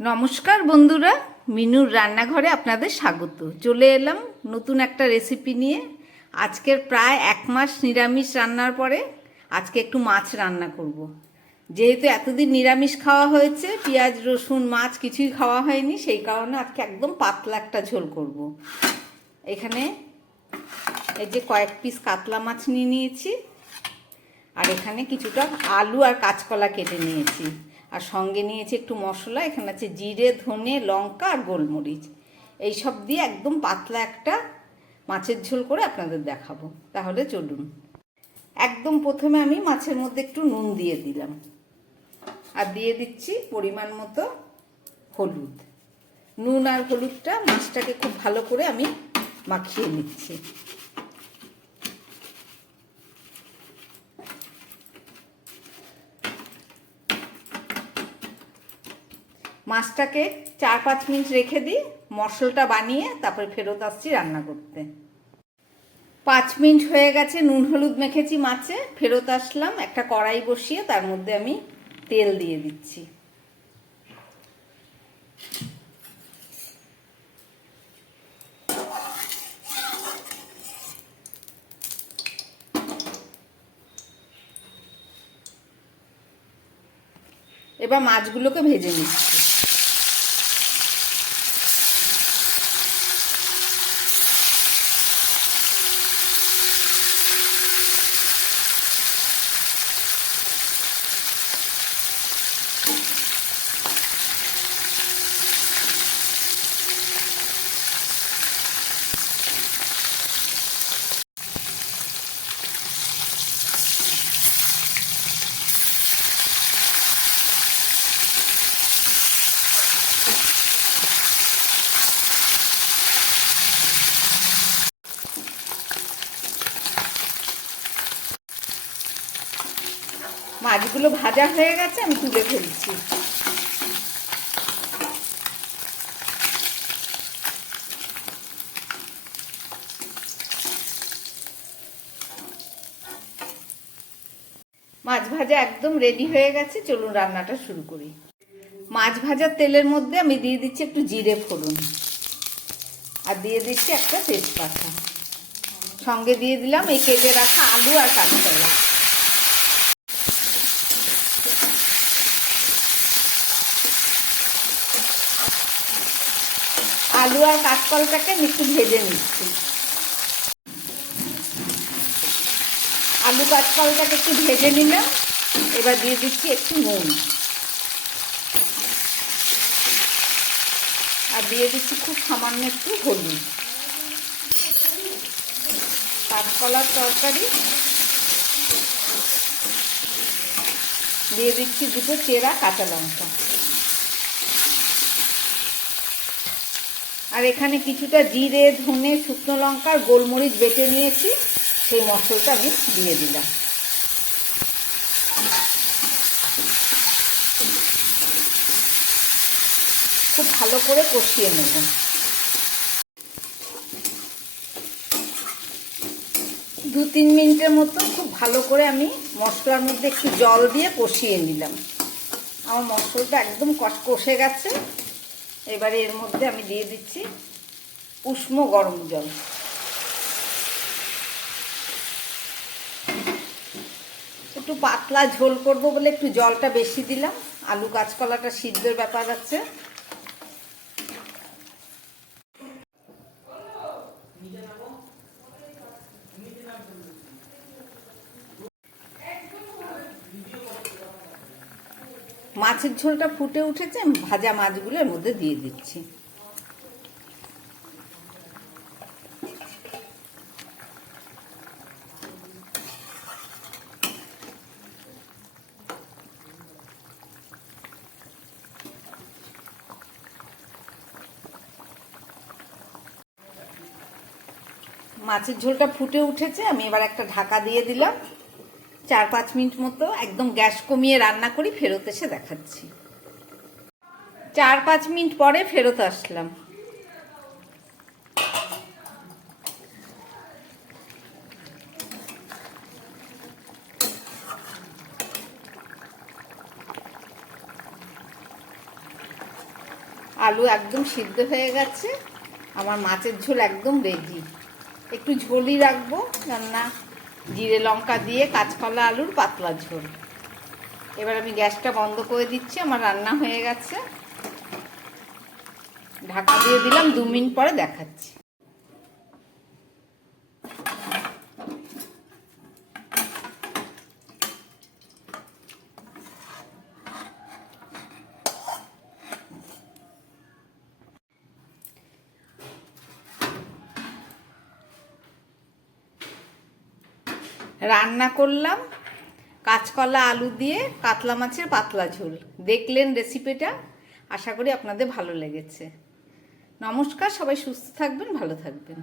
নমস্কার বন্ধুরা, মিনুর রান্নাঘরে আপনাদের স্বাগত চলে এলাম নতুন একটা রেসিপি নিয়ে আজকের প্রায় এক মাস নিরামিষ রান্নার পরে আজকে একটু মাছ রান্না করব। যেহেতু এতদিন নিরামিষ খাওয়া হয়েছে, পেঁয়াজ, রসুন, মাছ কিছুই খাওয়া হয়নি, সেই কারণে আজকে একদম পাতলা একটা ঝোল করব। এখানে এই যে কয়েক পিস কাতলা মাছ নিয়ে নিয়েছি, আর এখানে কিছুটা আলু আর কাঁচকলা কেটে নিয়েছি আর সঙ্গে নিয়েছি একটু মশলা, এখানে আছে জিরে, ধনে, লঙ্কা আর গোলমরিচ। এই সব দিয়ে একদম পাতলা একটা মাছের ঝোল করে আপনাদের দেখাবো। তাহলে চলুন। একদম প্রথমে আমি মাছের মধ্যে একটু নুন দিয়ে দিলাম। আর দিয়ে দিচ্ছি পরিমাণ মতো হলুদ। নুন আর হলুদটা মাছটাকে খুব ভালো করে আমি মাখিয়ে নিচ্ছি। মাছটাকে চার পাঁচ মিনিট রেখে দিই, মশলাটা বানিয়ে তারপরে ফেরত আসছি রান্না করতে। পাঁচ মিনিট হয়ে গেছে, নুন হলুদ মেখেছি মাছে, ফেরত আসলাম, একটা কড়াই বসিয়ে তার মধ্যে আমি তেল দিয়ে দিচ্ছি। এবার মাছগুলোকে ভেজে নিচ্ছি। মাছগুলো ভাজা হয়ে গেছে, আমি তুলে ফেলছি। মাছ ভাজা একদম রেডি হয়ে গেছে, চলুন রান্নাটা শুরু করি। মাছ ভাজার তেলের মধ্যে আমি দিয়ে দিচ্ছি একটু জিরে ফোড়ন। আর দিয়ে দিচ্ছি একটা তেজপাতা। সঙ্গে দিয়ে দিলাম এই কেটে রাখা আলু আর কাঁচকলা। আলু আর কাঁচকলটাকে আমি একটু ভেজে নিচ্ছি। আলু কাঁচকলটাকে একটু ভেজে নিলাম। এবার দিয়ে দিচ্ছি একটু নুন। আর দিয়ে দিচ্ছি খুব সামান্য একটু হলুদ। কাঁচকলার তরকারি। দিয়ে দিচ্ছি দুটো চেরা কাঁচা লঙ্কা। আর এখানে কিছুটা জিরে, ধনে, শুকনো লঙ্কা গোলমরিচ বেটে নিয়েছি। সেই মশলাটা আমি দিয়ে দিলাম। খুব ভালো করে কষিয়ে নেব। দু তিন মিনিটের মতো খুব ভালো করে আমি মশলার মধ্যে একটু জল দিয়ে কষিয়ে নিলাম। আমার মশলাটা একদম কষে গেছে। এবারে এর মধ্যে আমি দিয়ে দিচ্ছি উষ্ণ গরম জল। একটু পাতলা ঝোল করব বলে একটু জলটা বেশি দিলাম। আলু কাঁচকলাটা সিদ্ধের ব্যাপার আছে। মাছের ঝোলটা ফুটে উঠেছে ভাজা মাছগুলো এর মধ্যে দিয়ে দিচ্ছি। মাছের ঝোলটা ফুটে উঠেছে, আমি এবার একটা ঢাকা দিয়ে দিলাম। চার পাঁচ মিনিট মতো একদম গ্যাস কমিয়ে রান্না করি, ফেরত এসে দেখাচ্ছি। চার পাঁচ মিনিট পরে ফেরত আসলাম। আলু একদম সিদ্ধ হয়ে গেছে। আমার মাছের ঝোল একদম রেডি একটু ঝোলই রাখব রান্না জিরে লঙ্কা দিয়ে কাঁচকলা আলুর পাতলা ঝোল। এবার আমি গ্যাসটা বন্ধ করে দিচ্ছি, আমার রান্না হয়ে গেছে। ঢাকা দিয়ে দিলাম, দু মিনিট পরে দেখাচ্ছি। রান্না করলাম, কাঁচকলা, আলু দিয়ে, কাতলা মাছের পাতলা ঝোল। দেখলেন রেসিপিটা আশা করি আপনাদের ভালো লেগেছে। নমস্কার, সবাই সুস্থ থাকবেন, ভালো থাকবেন।